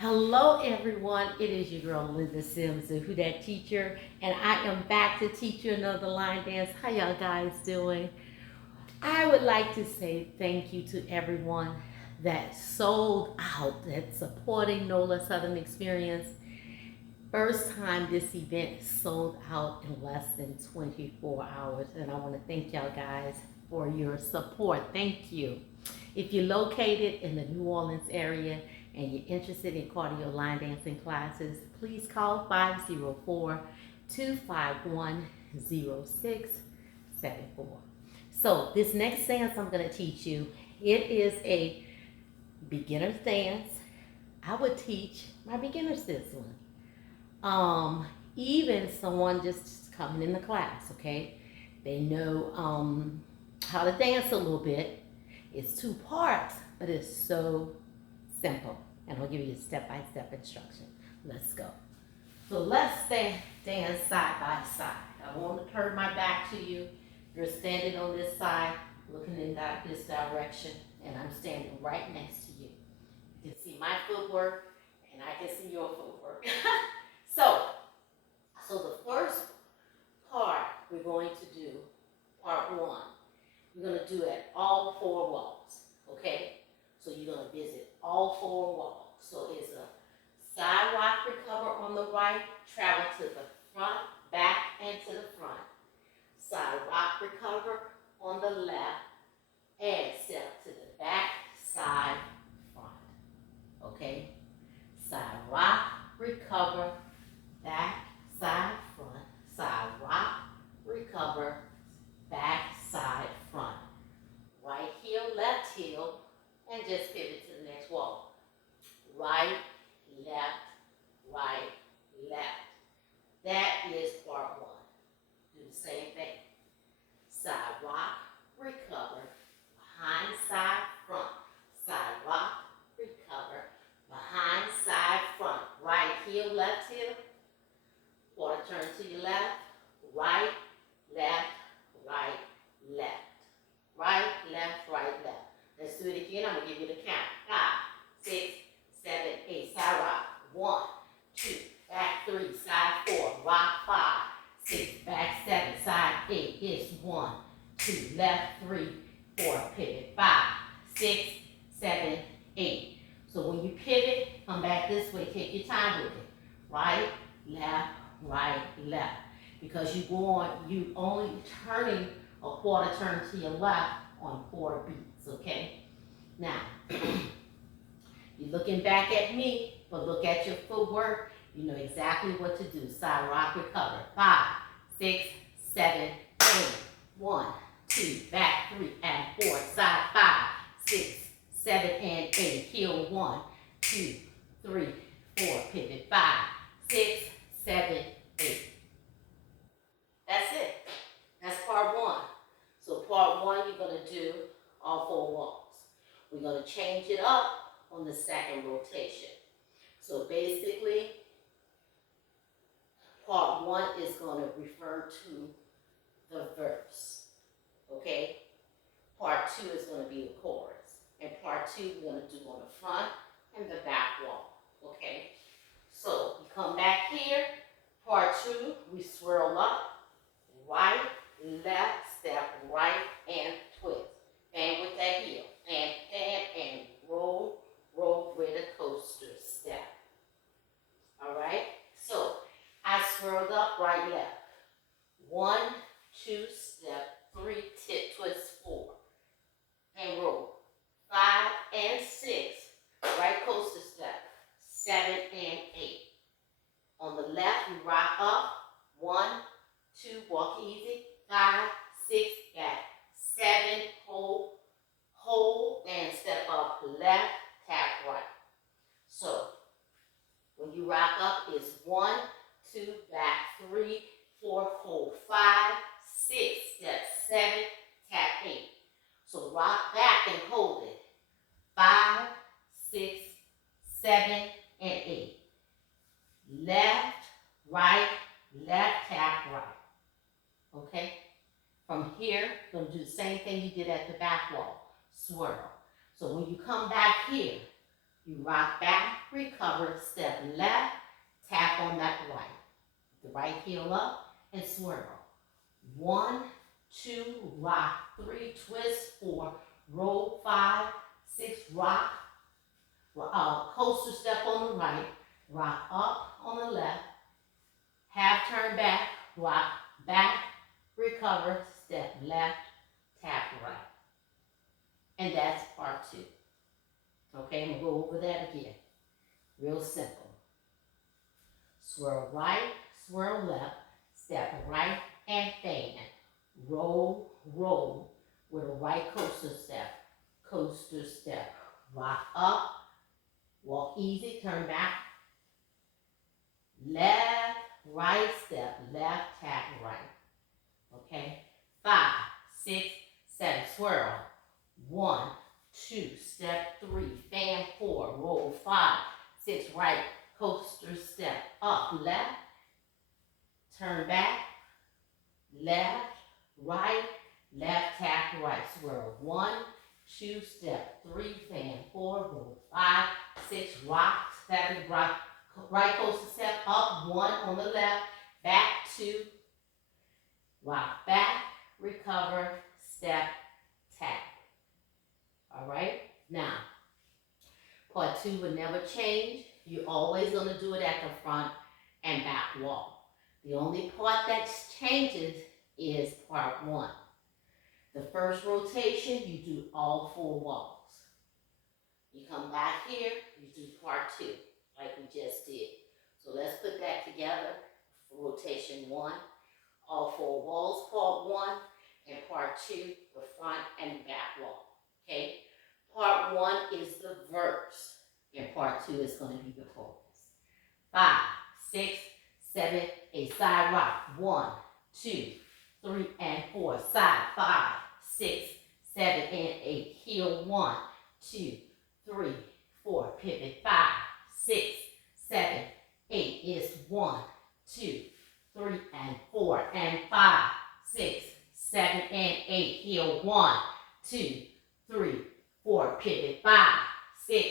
Hello everyone, it is your girl Linda Sims, the Who Dat Teacher, and I am back to teach you another line dance. How y'all guys doing? I would like to say thank you to everyone that sold out, that's supporting NOLA Southern Experience. First time this event sold out in less than 24 hours, and I want to thank y'all guys for your support. Thank you. If you're located in the New Orleans area and you're interested in cardio line dancing classes, please call 504-251-0674. So this next dance I'm going to teach you, it is a beginner's dance. I would teach my beginners this one. Even someone just coming in the class, okay? They know how to dance a little bit. It's 2 parts, but it's so simple. And I'll give you a step-by-step instruction. Let's go. So let's dance side by side. I want to turn my back to you. You're standing on this side, looking in this direction, and I'm standing right next to you. You can see my footwork, and I can see your footwork. So the first part we're going to do, part 1, we're going to do at all 4 walls, okay? So you're going to visit all 4 walls. So it's a side rock recover on the right, travel to the front, back, and to the front. Side rock recover on the left, and step to the back, side, front, okay? Side rock, recover, back, side, front, side rock, recover, back, side, front. Right heel, left heel, and just pivot to the next wall. Right, left, right, left. That is part 1. Do the same thing. Side rock, recover, behind, side, front. Side rock, recover, behind, side, front. Right heel, left heel. Quarter turn to your left, right, left, right, left. Right, left, right, left. Let's do it again. I'm going to give you the count. 5, 6, 7, 8. Side rock. 1, 2, back 3, side 4. Rock 5, 6, back 7, side 8. It's 1, 2, left 3, 4. Pivot. 5, 6, 7, 8. So when you pivot, come back this way. Take your time with it. Right, left, right, left. Because you only turning a quarter turn to your left on 4 beats, okay? Now, you're looking back at me, but look at your footwork. You know exactly what to do. Side rock, recover. 5, 6, 7, 8. 1, 2, back 3 and 4. Side 5, 6, 7, and 8. Heel 1, 2, 3, 4. Pivot 5, 6, 7, 8. That's it. That's part 1. So part 1, you're going to do all 4 walls. We're going to change it up on the second rotation. So basically, part 1 is going to refer to the verse, okay? Part 2 is going to be the chorus. And part 2, we're going to do on the front and the back wall, okay? So you come back here, part 2, we swirl up, right, left, step right, and twist. And with that heel. And roll with a coaster step. All right? So I swirled up, right, left. 1, 2, step, 3, tip, twist, 4. And roll. 5 and 6, right coaster step. 7 and 8. On the left, we rock up. 1, 2, walk easy. 5, 6, back. 7, hold, and step up left, tap right. So when you rock up, it's 1, 2, back 3, 4, hold 5, 6, step 7, tap 8. So rock back and hold it. 5, 6, 7, and 8. Left, right, left, tap right. Okay? From here, you're going to do the same thing you did at the back wall. Swirl. So when you come back here, You rock back, recover, step left, tap on that right. The right heel up and swirl. 1, 2, rock, 3, twist, 4, roll, 5, 6, rock, coaster step on the right, rock up on the left, half turn back, rock back, recover, step left, tap right. And that's part 2. Okay, I'm going to go over that again. Real simple. Swirl right, swirl left, step right and fan. Roll, roll with a right coaster step. Rock up, walk easy, turn back. Left, right step, left, tap right. Okay, 5, 6, 7, swirl. 1, 2, step 3, fan 4, roll 5, 6, right, coaster step up, left, turn back, left, right, left, tap right, swirl. 1, 2, step 3, fan 4, roll 5, 6, rock, 7, rock, right coaster step up, 1 on the left, back 2, rock back, recover, step, tap. All right, now, part 2 will never change. You're always going to do it at the front and back wall. The only part that changes is part 1. The first rotation, you do all 4 walls. You come back here, you do part 2, like we just did. So let's put that together for rotation 1. All 4 walls, part 1, and part 2, the front and back wall. Okay? Part 1 is the verse, and part 2 is going to be the chorus. 5, 6, 7, 8, side rock. 1, 2, 3, and 4. Side 5, 6, 7, and 8. Heel 1, 2, 3, 4. Pivot 5, 6, 7, 8. It's 1, 2, 3, and 4. And 5, 6, 7, and 8. Heel 1, 2, 3, 4. Pivot 5, 6,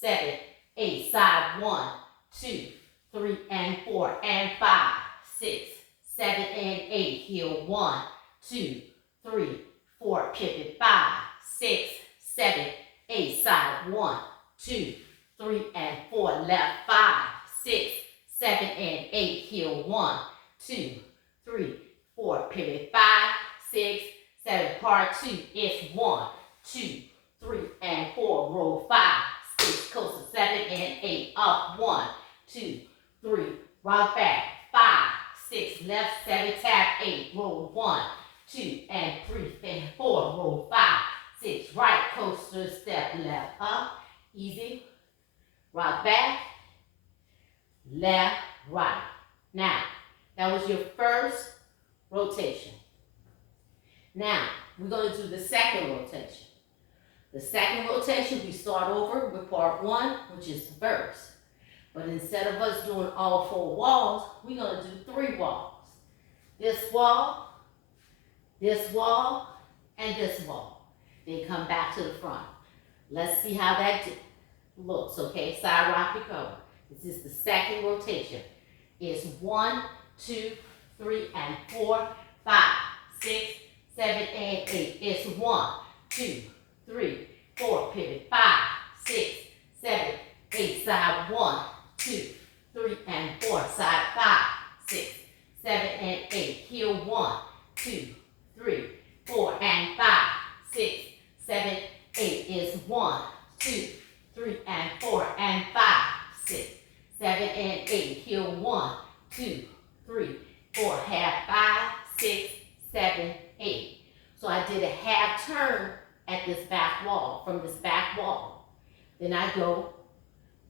7, 8. Side 1, 2, 3, and 4. And 5, 6, 7, and 8. Heel 1, 2, 3, 4. Pivot 5, 6, 7, 8. Side 1, 2, 3, and 4. Left 5, 6, 7, and 8. Heel 1, 2, 3, 4. Pivot 5, 6, 7. Part 2 is 1, 2, 3, and 4. Roll 5, 6, coaster 7, and 8. Up 1, 2, 3. Rock back 5, 6. Left 7, tap 8. Roll 1, 2, and 3, and 4. Roll 5, 6. Right coaster step left up. Easy. Rock back. Left, right. Now, that was your first rotation. Now, we're going to do the second rotation. The second rotation, we start over with part 1, which is the verse. But instead of us doing all 4 walls, we're going to do 3 walls. This wall, and this wall. Then come back to the front. Let's see how that looks, okay? Side rock recover. This is the second rotation. It's 1, 2, 3, and 4, 5, 6, 7, and 8. It's 1, 2, 3, 4. Pivot 5, 6, 7, 8. Side 1, 2, 3, and 4. Side 5, 6, 7, and 8. Heel 1, 2, 3, 4, and 5, 6, 7, 8. Is 1, 2, 3, and 4, and 5, 6, 7, and 8. Heel 1, 2, 3, 4. Half 5, 6, 7, 8. So I did a half turn at this back wall, from this back wall. Then I go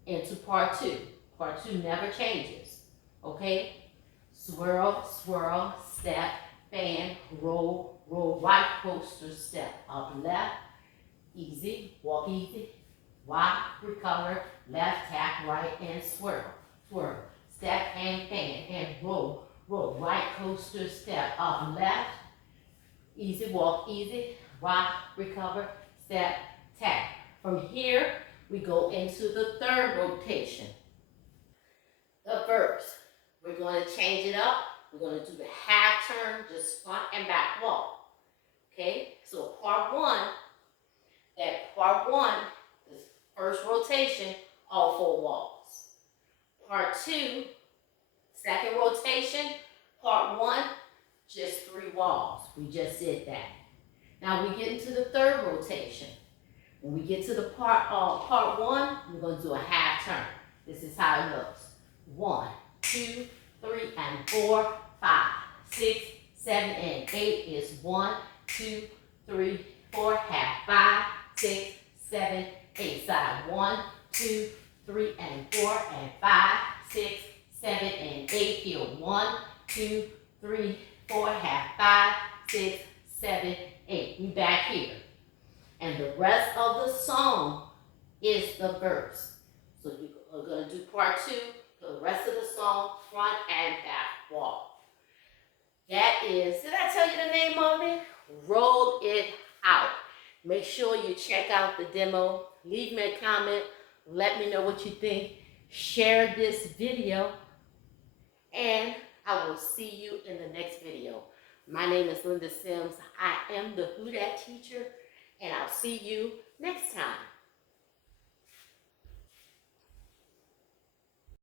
into part 2. Part 2 never changes. Okay? Swirl, swirl, step, fan, roll, roll, right coaster step, up left, easy, walk easy, rock, recover, left, tap, right, and swirl, swirl, step and fan, and roll, roll, right coaster step, up left, easy, walk easy, rock, recover, step, tap. From here, we go into the third rotation. The verse. We're going to change it up. We're going to do the half turn, just front and back walk. Okay? So part one, the first rotation, all 4 walks. Part 2, second rotation, part 1, just 3 walks. We just did that. Now we get into the third rotation. When we get to the part 1, we're going to do a half turn. This is how it looks. 1, 2, 3, and 4, 5, 6, 7, and 8 is 1, 2, 3, 4, half, 5, 6, 7, 8. Side 1, 2, 3, and 4, and 5, 6, 7, and 8. Heel 1, 2, 3, 4, half, 5, 6, 7, 8. We back here. And the rest of the song is the verse. So you are going to do part 2, the rest of the song, front and back walk. That is, did I tell you the name of it? Roll It Out. Make sure you check out the demo. Leave me a comment. Let me know what you think. Share this video. And I will see you in the next video. My name is Linda Sims. I am the Who Dat teacher. And I'll see you next time.